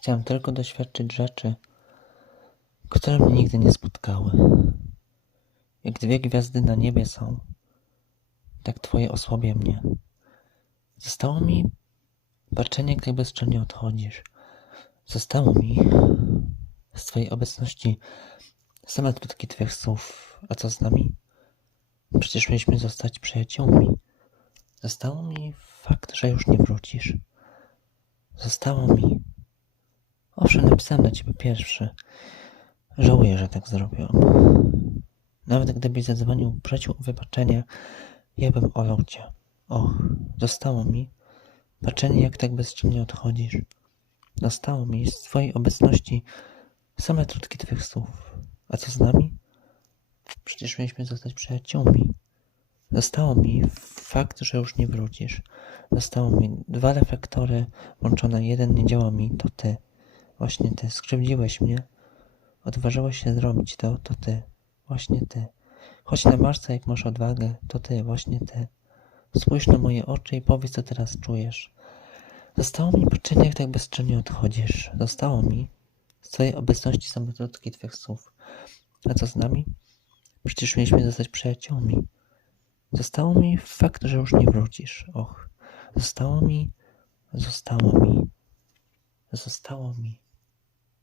Chciałem tylko doświadczyć rzeczy, które mnie nigdy nie spotkały. Jak dwie gwiazdy na niebie są, tak twoje osłabia mnie. Zostało mi patrzenie, tak bezczelnie odchodzisz. Zostało mi z twojej obecności same krótkie twych słów. A co z nami? Przecież mieliśmy zostać przyjaciółmi. Zostało mi fakt, że już nie wrócisz. Zostało mi. Owszem, napisałem na ciebie pierwszy. Żałuję, że tak zrobiłam. Nawet gdybyś zadzwonił prosił o wybaczenie, ja bym olał cię. Och, zostało mi patrzenie, jak tak bezczynnie odchodzisz. Zostało mi z twojej obecności same trutki twych słów. A co z nami? Przecież mieliśmy zostać przyjaciółmi. Zostało mi fakt, że już nie wrócisz. Zostało mi dwa reflektory włączone. Jeden nie działa mi, to ty. Właśnie ty. Skrzywdziłeś mnie. Odważyłeś się zrobić to, to ty. Właśnie ty. Chodź na marca, jak masz odwagę, to ty, właśnie ty. Spójrz na moje oczy i powiedz, co teraz czujesz. Zostało mi patrzenie, jak tak bezczelnie odchodzisz. Zostało mi z twojej obecności same krótkie twych słów. A co z nami? Przecież mieliśmy zostać przyjaciółmi. Zostało mi fakt, że już nie wrócisz. Och, zostało mi, zostało mi, zostało mi.